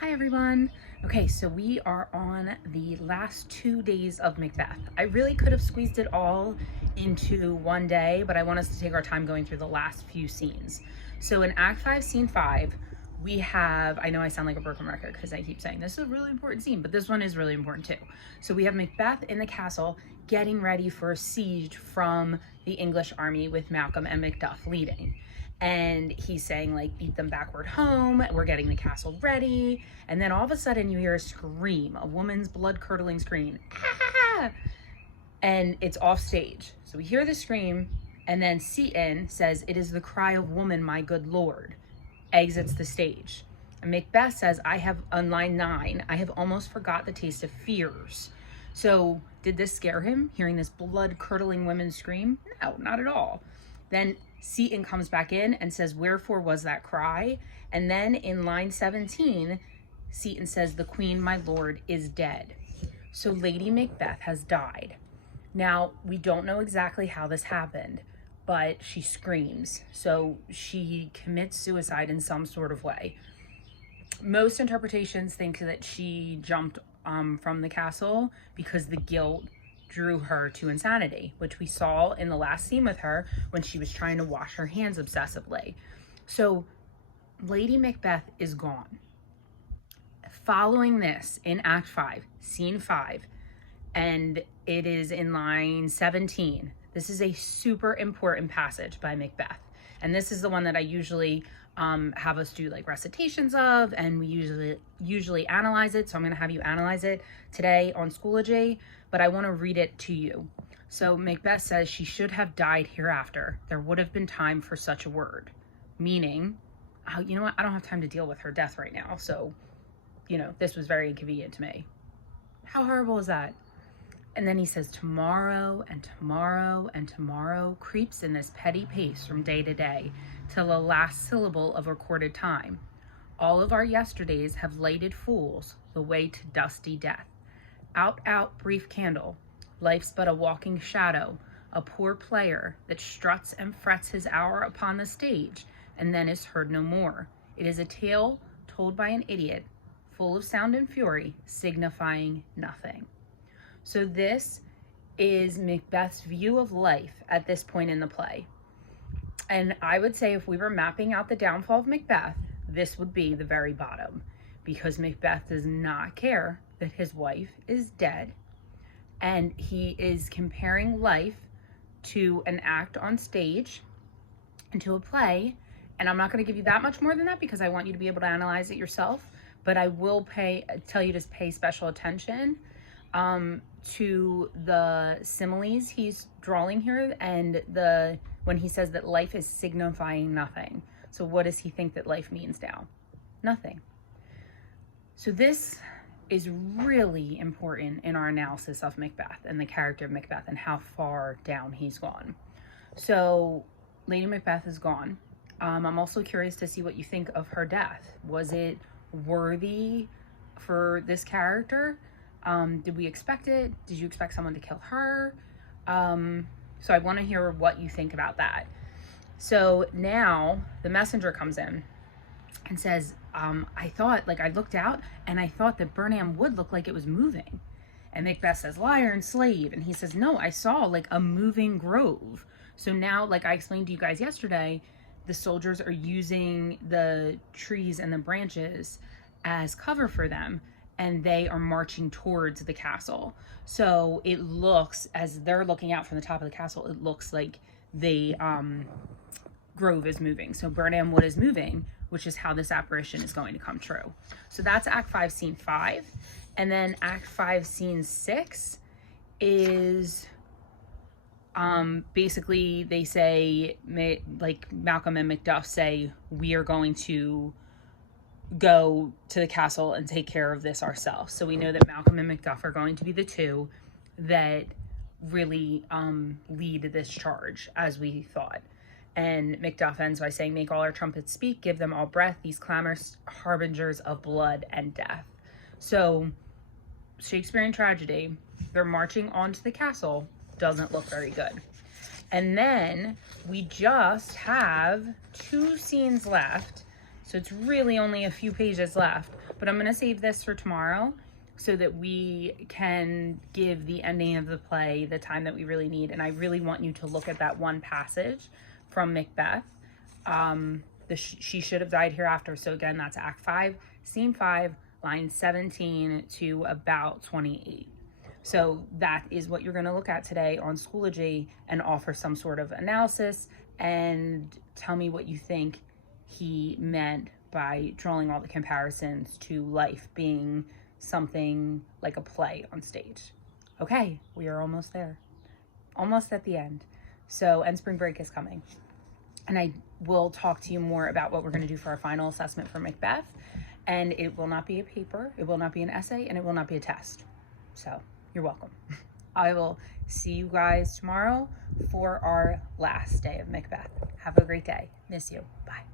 Hi everyone. Okay, so we are on the last 2 days of Macbeth. I really could have squeezed it all into one day, but I want us to take our time going through the last few scenes. So in Act 5, Scene 5, we have, I know I sound like a broken record because I keep saying this is a really important scene, but this one is really important too. So we have Macbeth in the castle getting ready for a siege from the English army with Malcolm and Macduff leading. And he's saying, like, beat them backward home, we're getting the castle ready. And then all of a sudden you hear a scream, a woman's blood-curdling scream. Ah! And it's off stage. So we hear the scream, and then Seton says, "It is the cry of woman, my good lord," exits the stage. And Macbeth says, on line 9, "I have almost forgot the taste of fears." So did this scare him, hearing this blood-curdling woman scream? No, not at all. Then Seton comes back in and says, "Wherefore was that cry?" And then in line 17, Seton says, "The queen, my lord, is dead." So Lady Macbeth has died. Now, we don't know exactly how this happened, but she screams. So she commits suicide in some sort of way. Most interpretations think that she jumped from the castle because the guilt drew her to insanity, which we saw in the last scene with her when she was trying to wash her hands obsessively. So Lady Macbeth is gone. Following this, in Act 5, Scene 5, and it is in line 17, this is a super important passage by Macbeth. And this is the one that I usually have us do like recitations of, and we usually analyze it. So I'm going to have you analyze it today on Schoology, but I want to read it to you. So Macbeth says, "She should have died hereafter. There would have been time for such a word." Meaning, you know what? I don't have time to deal with her death right now. So, this was very inconvenient to me. How horrible is that? And then he says, "Tomorrow and tomorrow and tomorrow creeps in this petty pace from day to day, till the last syllable of recorded time. All of our yesterdays have lighted fools the way to dusty death. Out, out, brief candle. Life's but a walking shadow, a poor player that struts and frets his hour upon the stage, and then is heard no more. It is a tale told by an idiot, full of sound and fury, signifying nothing." So this is Macbeth's view of life at this point in the play. And I would say if we were mapping out the downfall of Macbeth, this would be the very bottom, because Macbeth does not care that his wife is dead, and he is comparing life to an act on stage and to a play. And I'm not going to give you that much more than that because I want you to be able to analyze it yourself, but I will tell you to pay special attention to the similes he's drawing here, and when he says that life is signifying nothing. So what does he think that life means now? Nothing. So this is really important in our analysis of Macbeth and the character of Macbeth and how far down he's gone. So Lady Macbeth is gone. I'm also curious to see what you think of her death. Was it worthy for this character? Did we expect it? Did you expect someone to kill her? So I want to hear what you think about that. So now the messenger comes in and says, I looked out and I thought that Burnham Wood looked like it was moving. And Macbeth says, "Liar and slave." And he says, "No, I saw like a moving grove." So now, like I explained to you guys yesterday, the soldiers are using the trees and the branches as cover for them, and they are marching towards the castle. So it looks, as they're looking out from the top of the castle, it looks like the grove is moving. So Burnham Wood is moving, which is how this apparition is going to come true. So that's Act 5, Scene 5. And then Act 5, Scene 6 is basically they say, like Malcolm and Macduff say, "We are going to go to the castle and take care of this ourselves." So we know that Malcolm and Macduff are going to be the two that really lead this charge, as we thought. And Macduff ends by saying, "Make all our trumpets speak, give them all breath, these clamorous harbingers of blood and death." So Shakespearean tragedy, they're marching onto the castle, doesn't look very good. And then we just have 2 scenes left So it's really only a few pages left, but I'm gonna save this for tomorrow so that we can give the ending of the play the time that we really need. And I really want you to look at that one passage from Macbeth. She should have died hereafter. So again, that's Act 5, Scene 5, line 17 to about 28. So that is what you're going to look at today on Schoology and offer some sort of analysis and tell me what you think he meant by drawing all the comparisons to life being something like a play on stage. Okay, we are almost there. Almost at the end. So, and spring break is coming. And I will talk to you more about what we're going to do for our final assessment for Macbeth. And it will not be a paper, it will not be an essay, and it will not be a test. So, you're welcome. I will see you guys tomorrow for our last day of Macbeth. Have a great day. Miss you. Bye.